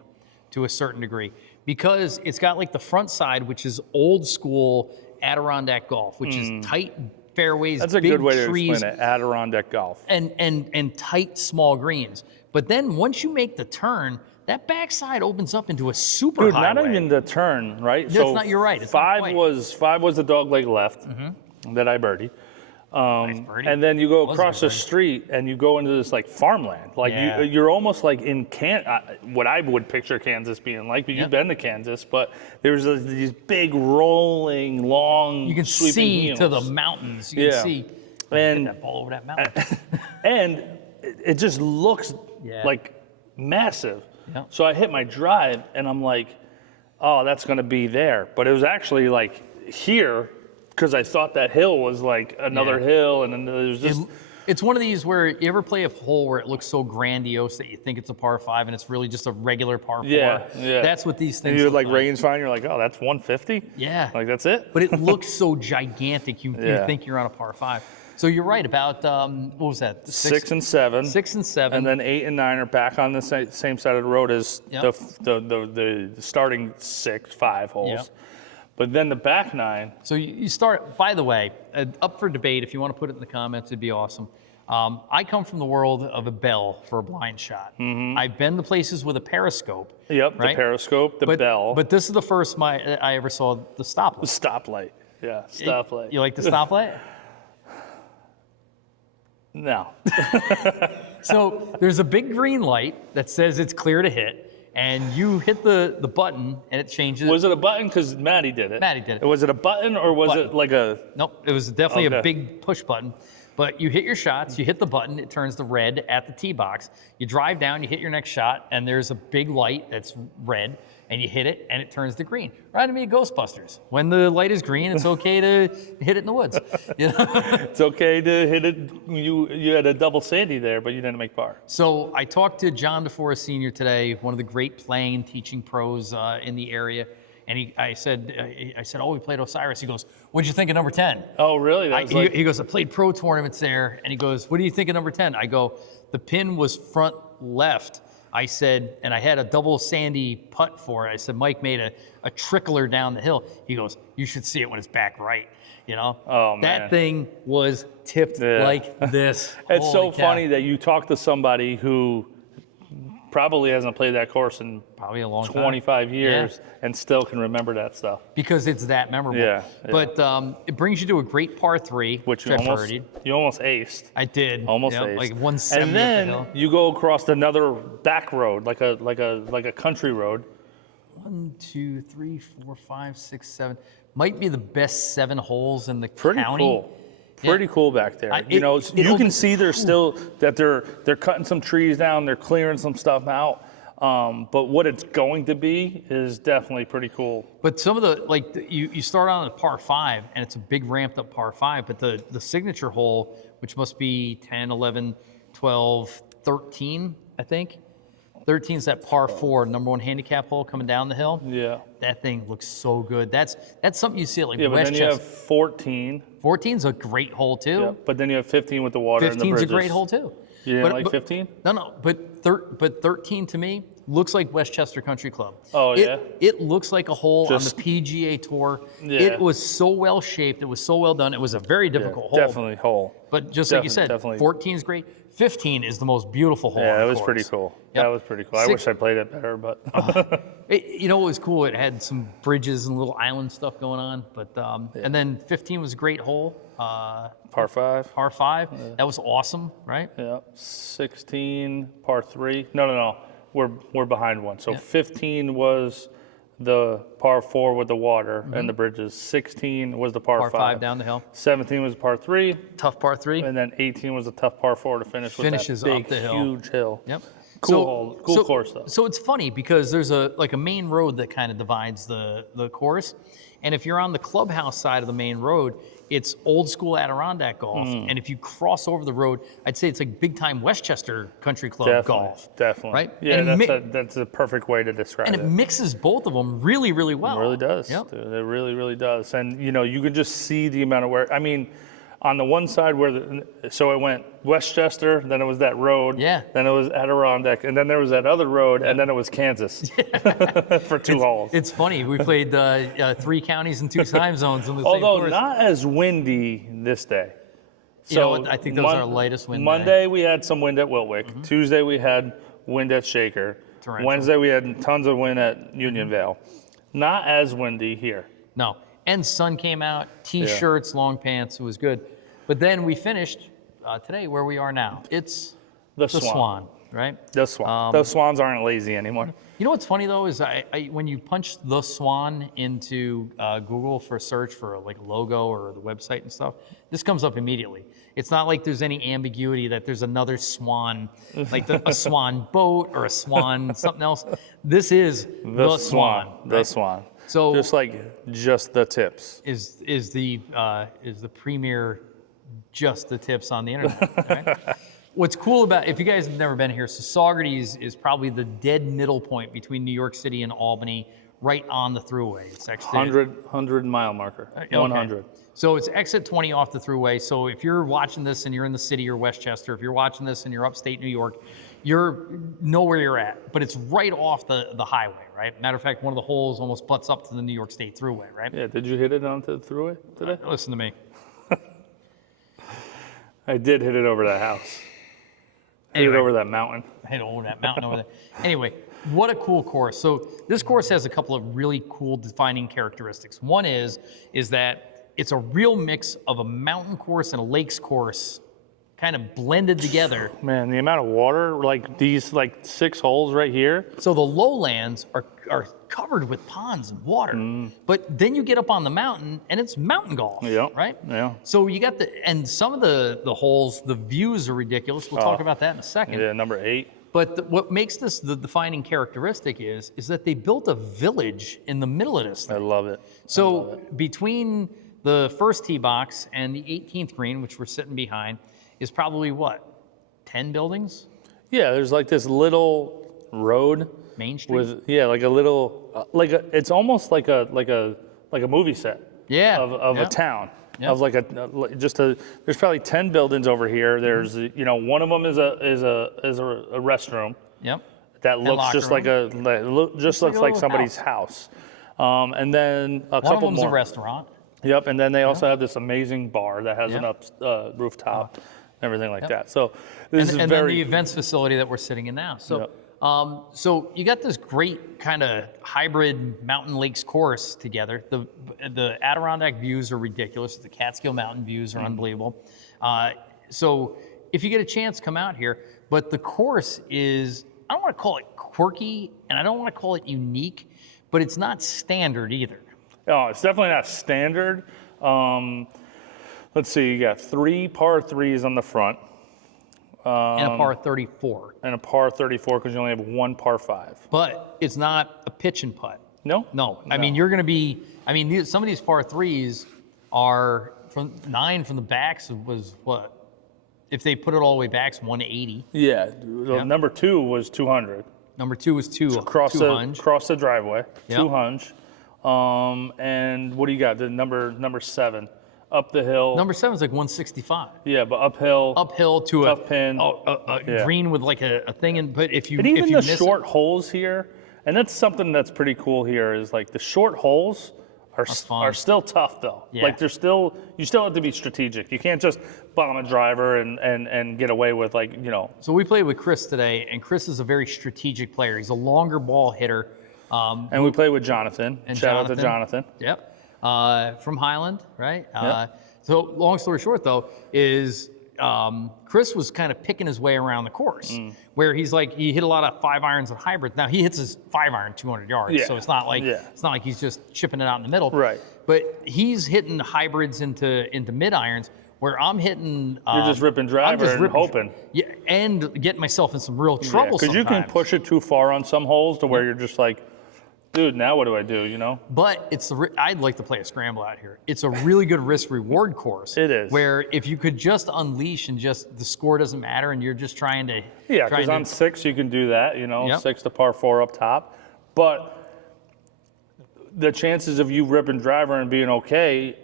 to a certain degree, because it's got like the front side, which is old school Adirondack golf, which is tight fairways. That's a big good way to trees, explain it. Adirondack golf. And tight small greens. But then once you make the turn, that backside opens up into a super highway. Not even the turn, right? You're right. It's 5 was the dog leg left that I birdied. Nice birdie. And then you go across the street and you go into this like farmland. Like you're almost like in what I would picture Kansas being like, but you've been to Kansas, but there's these big rolling, long, you can sweeping see hills. to the mountains. You can see and that ball over that mountain. And it just looks like massive. Yeah. So I hit my drive and I'm like, oh, that's going to be there. But it was actually like here, because I thought that hill was like another hill, and then there was just... It's one of these where you ever play a hole where it looks so grandiose that you think it's a par 5 and it's really just a regular par 4. Yeah. That's what these things and you look like rangefinder, you're like, oh, that's 150? Yeah. Like, that's it? But it looks so gigantic, you think you're on a par 5. So you're right about, what was that? 6 and 7. 6 and 7. And then 8 and 9 are back on the same side of the road as the starting 5 holes. Yep. But then the back 9. So you start, by the way, up for debate, if you want to put it in the comments, it'd be awesome. I come from the world of a bell for a blind shot. I've been to places with a periscope. Yep, right? The periscope, bell. But this is the first I ever saw the stoplight. The stoplight, yeah, stoplight. You like the stoplight? No. So there's a big green light that says it's clear to hit. And you hit the button, and it changes. Was it a button? Because Maddie did it. Maddie did it. Was it a button, or was it like a... Nope, it was definitely a big push button. But you hit your shots, you hit the button, it turns to red at the tee box. You drive down, you hit your next shot, and there's a big light that's red, and you hit it, and it turns to green. Reminded me of Ghostbusters. When the light is green, it's okay to hit it in the woods. You know? It's okay to hit it. You had a double Sandy there, but you didn't make par. So I talked to John DeForest Sr. today, one of the great playing, teaching pros in the area. And I said, oh, we played Osiris. He goes, what'd you think of number 10? Oh, really? That was He goes, I played pro tournaments there. And he goes, what do you think of number 10? I go, the pin was front left. I said, and I had a double sandy putt for it. I said, Mike made a trickler down the hill. He goes, you should see it when it's back right. You know, Oh, man. that thing was tipped like this. It's so Holy cow. funny that you talk to somebody who probably hasn't played that course in Probably a long time. 25 years and still can remember that stuff. Because it's that memorable. Yeah. But it brings you to a great par 3, Which you I almost aced. I did. Almost Yep, aced. like 170 And then up the hill. you go across another back road, like a country road. 1, 2, 3, 4, 5, 6, 7. Might be the best 7 holes in the Pretty county. cool. Pretty cool back there. It you can opens- see they're still that they're cutting some trees down, they're clearing some stuff out. But what it's going to be is definitely pretty cool. But some of you start on a par 5, and it's a big ramped up par 5, but the signature hole, which must be 10, 11, 12, 13, I think. 13 is that par 4, number 1 handicap hole coming down the hill. Yeah. That thing looks so good. That's something you see at like Yeah, but then you Westchester. have 14. 14's a great hole too. Yeah, but then you have 15 with the water and the 15's a bridges. great hole too. You didn't But- like but- 15? No, but 13 to me looks like Westchester Country Club. Oh, yeah? It looks like a hole Just- on the PGA Tour. Yeah. It was so well shaped. It was so well done. It was a very difficult hole. Definitely hole. But just like you said, Definitely. 14 is great. 15 is the most beautiful hole. Yeah, on that the was course. pretty cool. Yep. That was pretty cool. I Six- wish I played it better, but You know what was cool? It had some bridges and little island stuff going on. But and then 15 was a great hole. par 5. Par 5. That was awesome, right? Yeah. 16, par 3. No. We're behind one. So 15 was the par 4 with the water and the bridges. 16 was the par, Par 5 down the hill. 17 was par 3. Tough par 3. And then 18 was a tough par 4 to finish with Finishes that up big, the hill. huge hill. Yep. Cool hole, cool course though. So it's funny because there's a main road that kind of divides the course. And if you're on the clubhouse side of the main road, it's old school Adirondack golf. And if you cross over the road, I'd say it's like big time Westchester Country Club golf. Definitely. Right? Yeah, And that's a perfect way to describe And it. it mixes both of them really, really well. It really does. Yep. Dude, it really, really does. And you can just see the amount of work. I mean, on the one side so it went Westchester, then it was that road, Yeah. then it was Adirondack, and then there was that other road, and then it was Kansas for 2 holes. It's funny. We played 3 counties and 2 time zones in the same Although course. not as windy this day. You know what? I think those are our lightest wind day. Monday we had some wind at Wiltwick. Tuesday we had wind at Shaker. Torrential. Wednesday we had tons of wind at Unionvale. Not as windy here. No. And sun came out, T-shirts, long pants. It was good. But then we finished today where we are now. It's The the Swan, right? The Swan. Those Swans aren't lazy anymore. You know what's funny though is when you punch the Swan into Google for a search for like a logo or the website and stuff, this comes up immediately. It's not like there's any ambiguity that there's another Swan, like a Swan boat or a Swan something else. This is the Swan. The right? Swan. So Just the tips. is the premier just the tips on the internet. Right? What's cool about, if you guys have never been here, so Saugerties is probably the dead middle point between New York City and Albany, right on the thruway. It's actually 100 mile marker. Okay. 100. So it's exit 20 off the thruway. So if you're watching this and you're in the city or Westchester, if you're watching this and you're upstate New York, you know where you're at, but it's right off the highway, right? Matter of fact, one of the holes almost butts up to the New York State thruway, right? Yeah, did you hit it onto the thruway today? Listen to me. I did hit it over that house. Hit Anyway. it over that mountain. Hit over that mountain over there. Anyway, what a cool course. So this course has a couple of really cool defining characteristics. One is that it's a real mix of a mountain course and a lakes course kind of blended together. Man, the amount of water, like these 6 holes right here. So the lowlands are covered with ponds and water. But then you get up on the mountain and it's mountain golf, Yeah. right? Yeah. So you got and some of the holes, the views are ridiculous. We'll talk about that in a second. Yeah, number 8. But what makes this the defining characteristic is that they built a village in the middle of this I thing. love it. So between the first tee box and the 18th green, which we're sitting behind, is probably what, 10 buildings? Yeah, there's like this little road Main Street? with like a little it's almost like a movie set. of a town. Of like there's probably 10 buildings over here. There's one of them is a restroom. Yep. That looks just like looks like somebody's house. And then a couple more. One of them's a restaurant. Yep. And then they also have this amazing bar that has an rooftop, everything like that. So this is and very. then the events facility that we're sitting in now. So. So you got this great kind of hybrid mountain lakes course together. The Adirondack views are ridiculous. The Catskill Mountain views are unbelievable. So if you get a chance, come out here. But the course is, I don't want to call it quirky, and I don't want to call it unique, but it's not standard either. Oh, it's definitely not standard. Let's see, you got 3 par 3s on the front. And a par 34. And a par 34 because you only have 1 par 5. But it's not a pitch and putt. No? No. I mean, you're going to be, some of these par 3s are, from 9 from the backs was what? If they put it all the way back, it's 180. Yeah. Number 2 was 200. Number 2 was 2 Cross the driveway. Yep. 200. And what do you got? The number 7. Up the hill. Number 7 is like 165. Yeah, but uphill. Uphill to tough pin. A green with like a thing in. But if you and even if you the short holes here, and that's something that's pretty cool here is like the short holes are still tough though. Yeah. Like you still have to be strategic. You can't just bomb a driver and get away with So we played with Chris today, and Chris is a very strategic player. He's a longer ball hitter. And we played with Jonathan. Shout out to Jonathan. Yep. From Highland, right? So long story short, though, is Chris was kind of picking his way around the course, where he hit a lot of 5-irons and hybrids. Now he hits his 5-iron 200 yards, so it's not like he's just chipping it out in the middle. Right. But he's hitting hybrids into mid-irons, where I'm hitting. You're just ripping driver and hoping. Yeah, and getting myself in some real trouble. Because you can push it too far on some holes to where you're just like, dude, now what do I do, But I'd like to play a scramble out here. It's a really good risk-reward course. It is. Where if you could just unleash and just the score doesn't matter and you're just trying to... Yeah, because on 6 you can do that, 6 to par 4 up top. But the chances of you ripping driver and being okay,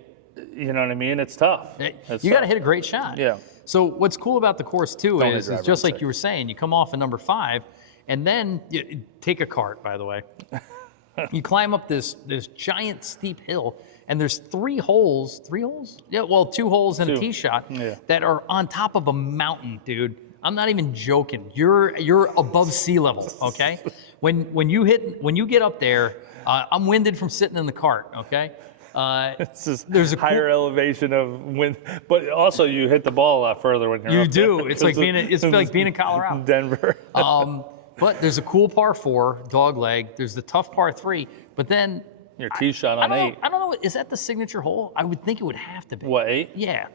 you know what I mean? It's tough. You got to hit a great shot. Yeah. So what's cool about the course, too, is just like you were saying, you come off a number 5, and then you take a cart, by the way. You climb up this giant steep hill, and there's 3 holes. 3 holes? Yeah, well, 2 holes and a tee shot that are on top of a mountain, dude. I'm not even joking. You're above sea level, okay? When you get up there, I'm winded from sitting in the cart, okay? There's a higher elevation of wind, but also you hit the ball a lot further when you're up there. You do. It's like being in Colorado. Denver. But there's a cool par 4, dog leg. There's the tough par 3, but then your tee shot on 8. I don't know. Is that the signature hole? I would think it would have to be. What, 8? Yeah.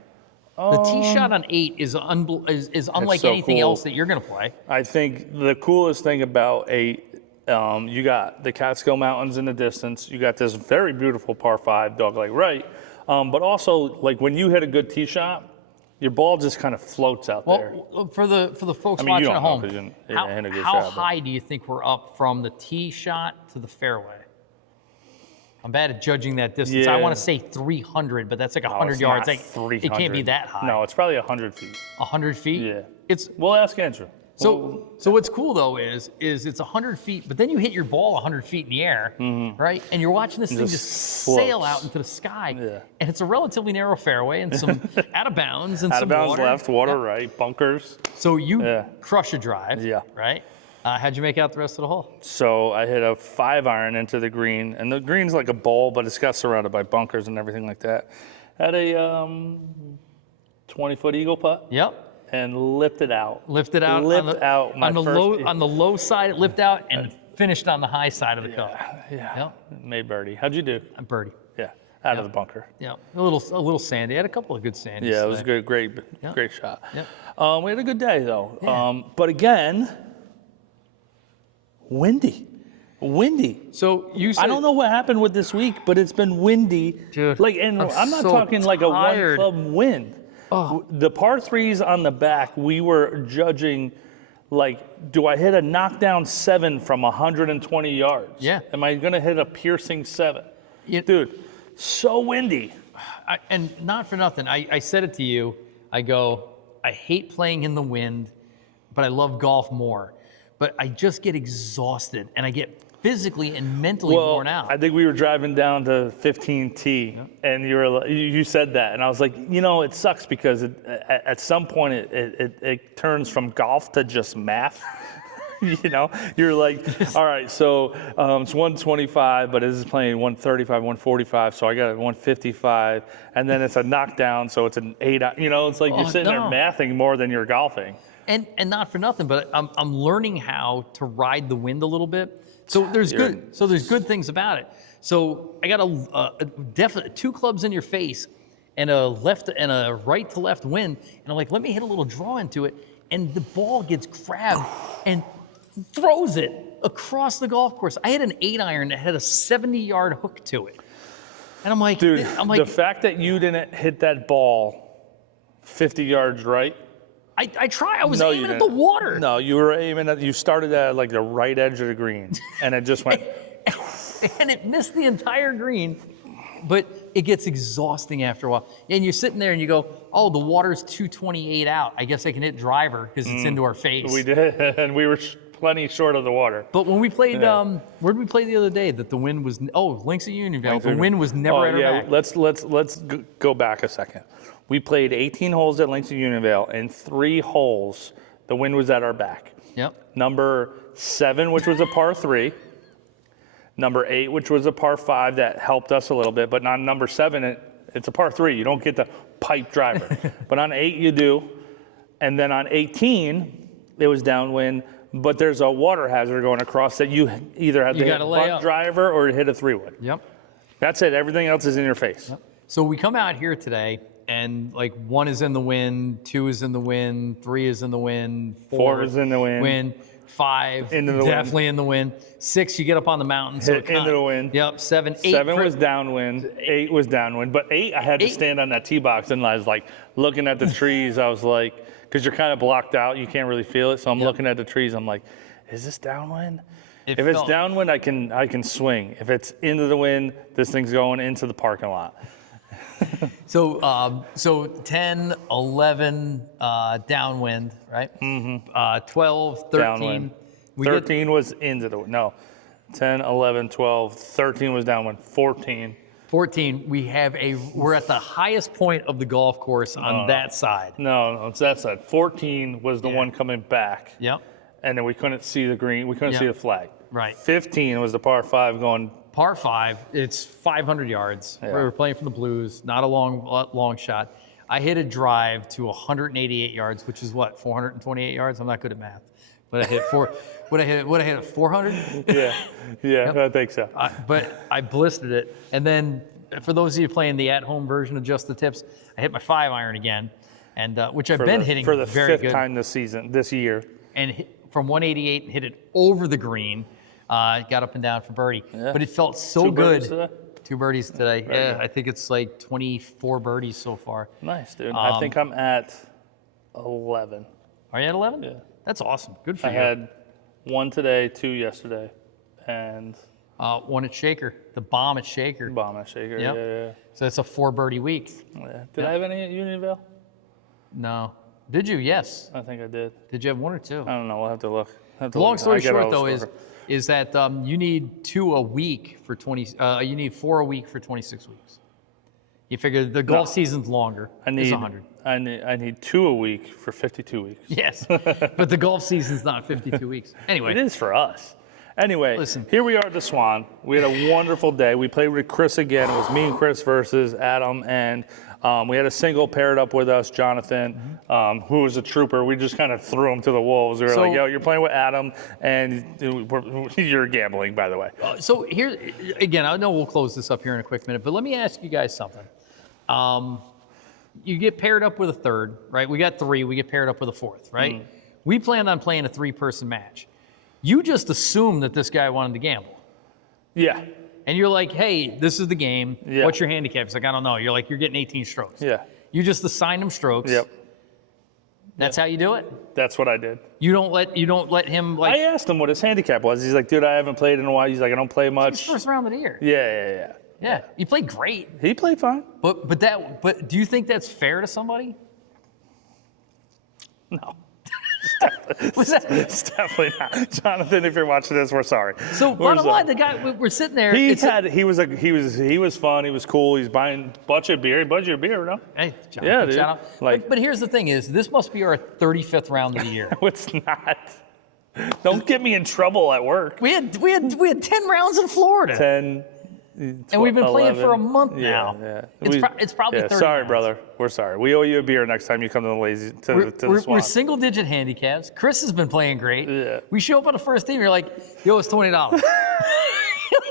The tee shot on 8 is unlike so anything cool. else that you're going to play. I think the coolest thing about 8, you got the Catskill Mountains in the distance. You got this very beautiful par 5, dog leg right. But also, like when you hit a good tee shot, your ball just kind of floats out there. Well, for the folks watching at home, how high do you think we're up from the tee shot to the fairway? I'm bad at judging that distance. I want to say 300, but that's like 100 yards. It can't be that high. No, it's probably 100 feet. 100 feet? Yeah. We'll ask Andrew. So what's cool though is it's 100 feet, but then you hit your ball 100 feet in the air, right? And you're watching this thing just sail out into the sky. Yeah. And it's a relatively narrow fairway and some out of bounds and out some of bounds water. left, water right, bunkers. So you crush a drive, Yeah. right? How'd you make out the rest of the hole? So I hit a 5-iron into the green, and the green's like a bowl, but it's got surrounded by bunkers and everything like that. Had a 20-foot eagle putt. Yep. And lifted out. On the low side, it lipped out and finished on the high side of the cup. Yeah. Yep. Made birdie. How'd you do? A birdie. Yeah. Out of the bunker. Yeah. A little sandy. I had a couple of good sandies. Yeah, it was a great shot. Yep. We had a good day though. Yeah. But again, windy. So you said, I don't know what happened with this week, but it's been windy. Dude, I'm not so talking like a tired. 1-club wind. Oh. The par 3s on the back, we were judging like, do I hit a knockdown 7 from 120 yards? Yeah. Am I going to hit a piercing 7? Yeah. Dude, so windy. And not for nothing, I said it to you. I go, I hate playing in the wind, but I love golf more. But I just get exhausted, and I get physically and mentally worn out. I think we were driving down to 15T, and you said that, and I was like, it sucks because at some point it turns from golf to just math. You're like, all right, so it's 125, but this is playing 135, 145, so I got a 155, and then it's a knockdown, so it's an 8. It's like you're sitting there mathing more than you're golfing. And not for nothing, but I'm learning how to ride the wind a little bit. So there's good things about it. So I got definitely 2 clubs in your face, and a left and a right to left wind, and I'm like, let me hit a little draw into it, and the ball gets grabbed and throws it across the golf course. I had an 8-iron that had a 70-yard hook to it, and I'm like, dude, the fact that you didn't hit that ball 50 yards right. I tried. I was aiming at the water. No, you were aiming at. You started at like the right edge of the green, and it just went. And it missed the entire green, but it gets exhausting after a while. And you're sitting there and you go, "Oh, the water's 228 out. I guess I can hit driver because it's into our face." We did, and we were plenty short of the water. But when we played, where did we play the other day? That the wind was. Oh, Links at Unionville. The wind was never at our back. Let's go back a second. We played 18 holes at Links at Unionville, and 3 holes, the wind was at our back. Yep. Number 7, which was a par 3. Number 8, which was a par 5 that helped us a little bit. But on number 7, it's a par 3. You don't get the pipe driver. But on 8, you do. And then on 18, it was downwind. But there's a water hazard going across that you either have to hit a butt driver or hit a 3-wood. Yep. That's it. Everything else is in your face. Yep. So we come out here today, and like 1 is in the wind, 2 is in the wind, 3 is in the wind, 4 is in the wind, 5 definitely in the wind, 6 you get up on the mountain, so into the wind. Yep, 7, 8. 7 was downwind, 8 was downwind, but 8 I had to stand on that tee box, and I was like looking at the trees. I was like, because you're kind of blocked out, you can't really feel it. So I'm looking at the trees. I'm like, is this downwind? If it's downwind, I can swing. If it's into the wind, this thing's going into the parking lot. So 10, 11 downwind, right? Mm-hmm. 12, 13. Downwind. 13 was into the wind. No, 10, 11, 12, 13 was downwind. 14. 14, we're at the highest point of the golf course on that side. No, it's that side. 14 was the one coming back. Yep. And then we couldn't see the green. We couldn't see the flag. Right. 15 was the par 5 going. Par 5, it's 500 yards. Yeah. We were playing from the Blues, not a long shot. I hit a drive to 188 yards, which is what, 428 yards? I'm not good at math. But I hit would I hit it 400? Yeah, yep. I think so. But I blistered it. And then for those of you playing the at-home version of Just the Tips, I hit my 5-iron again, and which I've been hitting for the very 5th good. time this year. And from 188, hit it over the green. Got up and down for birdie. Yeah. But it felt so good. 2 birdies today. Very good. I think it's like 24 birdies so far. Nice, dude. I think I'm at 11. Are you at 11? Yeah. That's awesome. Good for you. I had 1 today, 2 yesterday, and 1 at Shaker. The bomb at Shaker. Yep. Yeah. So it's a 4 birdie week. Yeah. Did I have any at Unionville? No. Did you? Yes. I think I did. Did you have 1 or 2? I don't know. We'll have to look. Long story short, though, is that you need 2 a week for 20. You need 4 a week for 26 weeks. You figure the golf season's longer. It's 100. I need 2 a week for 52 weeks. Yes, but the golf season's not 52 weeks. Anyway, it is for us. Anyway, listen. Here we are at the Swan. We had a wonderful day. We played with Chris again. It was me and Chris versus Adam, and we had a single paired up with us, Jonathan, who was a trooper. We just kind of threw him to the wolves. We were like, yo, you're playing with Adam, and you're gambling, by the way. So here, again, I know we'll close this up here in a quick minute, but let me ask you guys something. You get paired up with a 3rd, right? We got 3. We get paired up with a 4th, right? Mm. We planned on playing a 3-person match. You just assumed that this guy wanted to gamble. Yeah. And you're like, hey, this is the game. Yeah. What's your handicap? He's like, I don't know. You're like, you're getting 18 strokes. Yeah. You just assign him strokes. Yep. That's how you do it? That's what I did. You don't let him like. I asked him what his handicap was. He's like, dude, I haven't played in a while. He's like, I don't play much. It's his first round of the year. Yeah. Yeah, he played great. He played fine. But do you think that's fair to somebody? No. Was that? It's definitely not. Jonathan, if you're watching this, we're sorry. So bottom line, the guy, we're sitting there. He was fun. He was cool. He's buying a bunch of beer. He bought you a beer, no? Hey, John, Yeah, dude. shout out. But here's the thing: this must be our 35th round of the year. No, it's not. Don't get me in trouble at work. We had 10 rounds in Florida. 10. And we've been playing for a month now. Yeah. It's probably 30 Sorry, rounds. brother. We're sorry. We owe you a beer next time you come to the We're Swan. single-digit handicaps. Chris has been playing great. Yeah. We show up on the first team. You're like, yo, it's $20.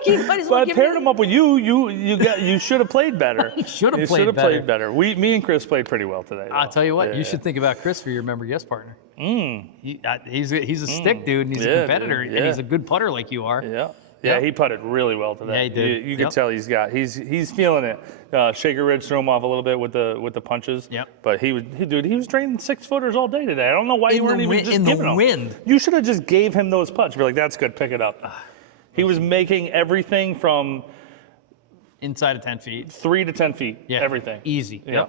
You might as well But I give paired me- him up with you. You should have played better. You should have You played should have better. played better. Me and Chris played pretty well today. I'll tell you what, Yeah, you should think about Chris for your member guest partner. He's a stick dude, and he's a Yeah, competitor, dude. and he's Yeah. a good putter like you are. Yeah. Yeah, he putted really well today. Yeah, he did. You can Yep. tell he's feeling it. Shaker Ridge threw him off a little bit with the punches. Yep. But he was draining 6-footers all day today. I don't know why you weren't even just in the giving him. wind. You should have just gave him those putts. Be like, that's good, pick it up. He was making everything from Inside of 10 feet. 3 to 10 feet. Yeah. Everything. Easy. Yeah.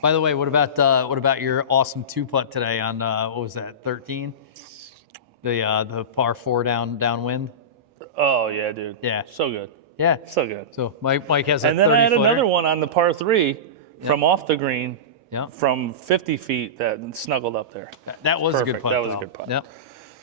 By the way, what about your awesome 2-putt today on what was that, 13? The par 4 downwind. Oh yeah, dude. Yeah. So good. Yeah. So good. So Mike has a 30-footer. And then I had another one on the par 3 from off the green. Yep. From 50 feet that snuggled up there. That was a good Perfect. putt. That was a though. good putt. Yep.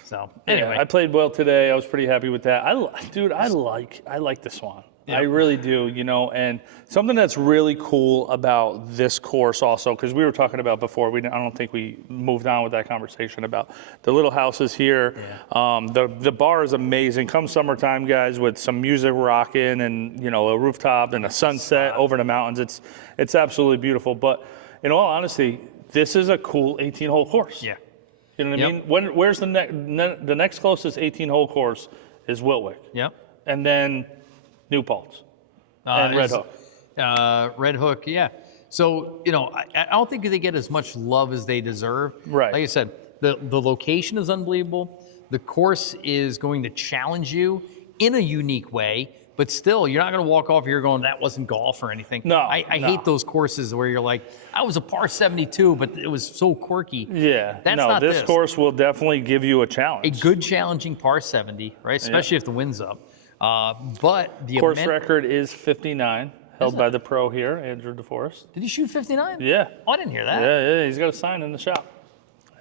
So Yeah, anyway, I played well today. I was pretty happy with that. I like the Swan. Yeah. I really do, and something that's really cool about this course also, because we were talking about before, I don't think we moved on with that conversation about the little houses here. Yeah. The bar is amazing. Come summertime, guys, with some music rocking and, a rooftop and a sunset over the mountains. It's absolutely beautiful. But in all honesty, this is a cool 18-hole course. yeah. You know what I mean? Where's the next closest 18-hole course is Wiltwick. Yep. And then New Paltz and Red Hook. Red Hook, yeah. So, I don't think they get as much love as they deserve. Right. Like I said, the location is unbelievable. The course is going to challenge you in a unique way, but still, you're not going to walk off here going, that wasn't golf or anything. No, I hate those courses where you're like, I was a par 72, but it was so quirky. Yeah. That's not this course will definitely give you a challenge. A good challenging par 70, right? Especially if the wind's up. But the course record is 59, held by the pro here, Andrew DeForest. Did he shoot 59? Yeah. Oh, I didn't hear that. Yeah, he's got a sign in the shop.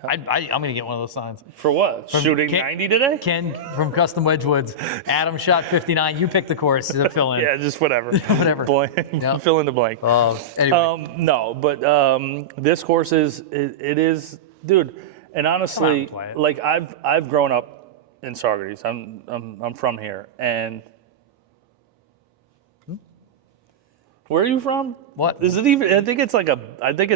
I'm going to get one of those signs. For what? Shooting Ken- 90 today? Ken from Custom Wedgewoods. Adam shot 59. You pick the course to fill in. Yeah, just whatever. Whatever. Blank. Yep. Fill in the blank. Anyway. No, but this course it is, dude. And honestly, Come on, play it. like I've grown up in Saugerties. I'm from here, and where are you from? What? Is it even? I think it's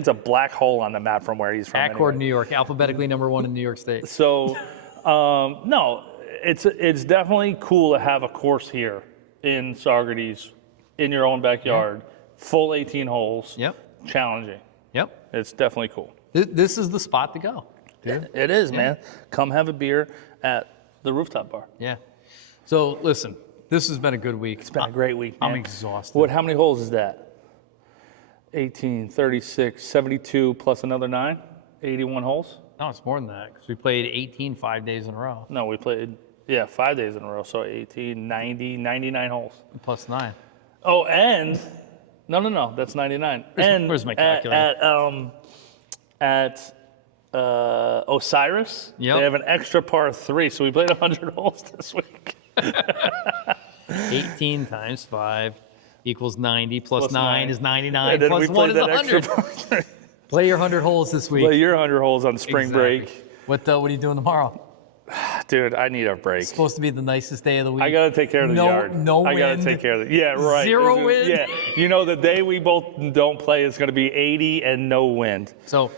a black hole on the map from where he's from. Accord, anyway. New York, alphabetically #1 in New York State. So, no, it's definitely cool to have a course here in Saugerties, in your own backyard, full 18 holes. Yep. Challenging. Yep. It's definitely cool. This is the spot to go. It is, man. Come have a beer at the rooftop bar. Yeah. So listen, this has been a good week. It's been a great week, man. I'm exhausted. How many holes is that? 18, 36, 72 plus another 9, 81 holes? No, it's more than that because we played 18 5 days in a row. No, we played, 5 days in a row. So 18, 90, 99 holes. Plus 9. Oh, and no, that's 99. Where's my calculator? At Osiris, Yep. they have an extra par 3, so we played 100 holes this week. 18 times 5 equals 90 plus 9 9 is 99 And then plus we 1 played is that extra 100. par 3. Play your 100 holes this week. Play your 100 holes on spring Exactly. break. What are you doing tomorrow? Dude, I need a break. It's supposed to be the nicest day of the week. I gotta take care of the yard. No I gotta wind. take care of it. Yeah, right. Zero wind. Yeah, the day we both don't play is gonna be 80 and no wind. So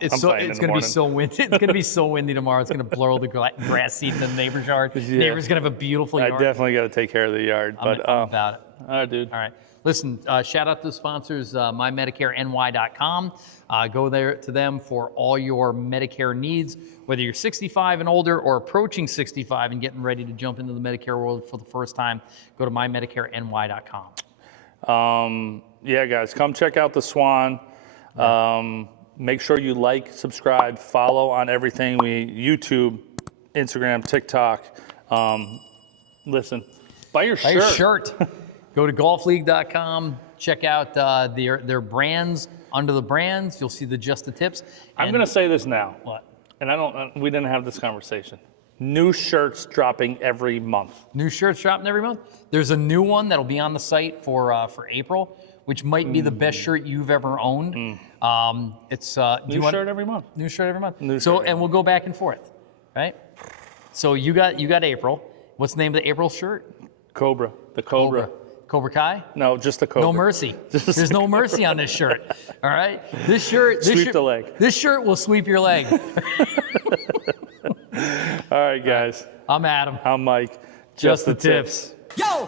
it's playing in it's the going to be morning. so windy. It's going to be so windy tomorrow. It's going to blow the grass seed in the neighbor's yard. Yeah. Neighbor's going to have a beautiful I yard. definitely gotta take care of the yard. I'm But about it. all right, dude. All right. Listen, shout out to the sponsors, mymedicareny.com. Go there to them for all your Medicare needs, whether you're 65 and older or approaching 65 and getting ready to jump into the Medicare world for the first time. Go to mymedicareny.com. Yeah, guys, come check out the Swan. Make sure you like, subscribe, follow on everything. YouTube, Instagram, TikTok. Listen, buy your Buy shirt. your shirt. Go to golfleague.com. Check out their brands. Under the brands, you'll see the Just the Tips. I'm going to say this now. What? And we didn't have this conversation. New shirts dropping every month. New shirts dropping every month. There's a new one that'll be on the site for April, which might be the best shirt you've ever owned. It's New shirt every month. New shirt every month. New So shirt. and we'll go back and forth, right? So you got April. What's the name of the April shirt? Cobra. The Cobra. Cobra Kai? No, just the Cobra. No mercy. There's no mercy on this shirt. All right. This shirt. Sweep the leg. This shirt will sweep your leg. All right, guys. I'm Adam. I'm Mike. Just the tips. Yo!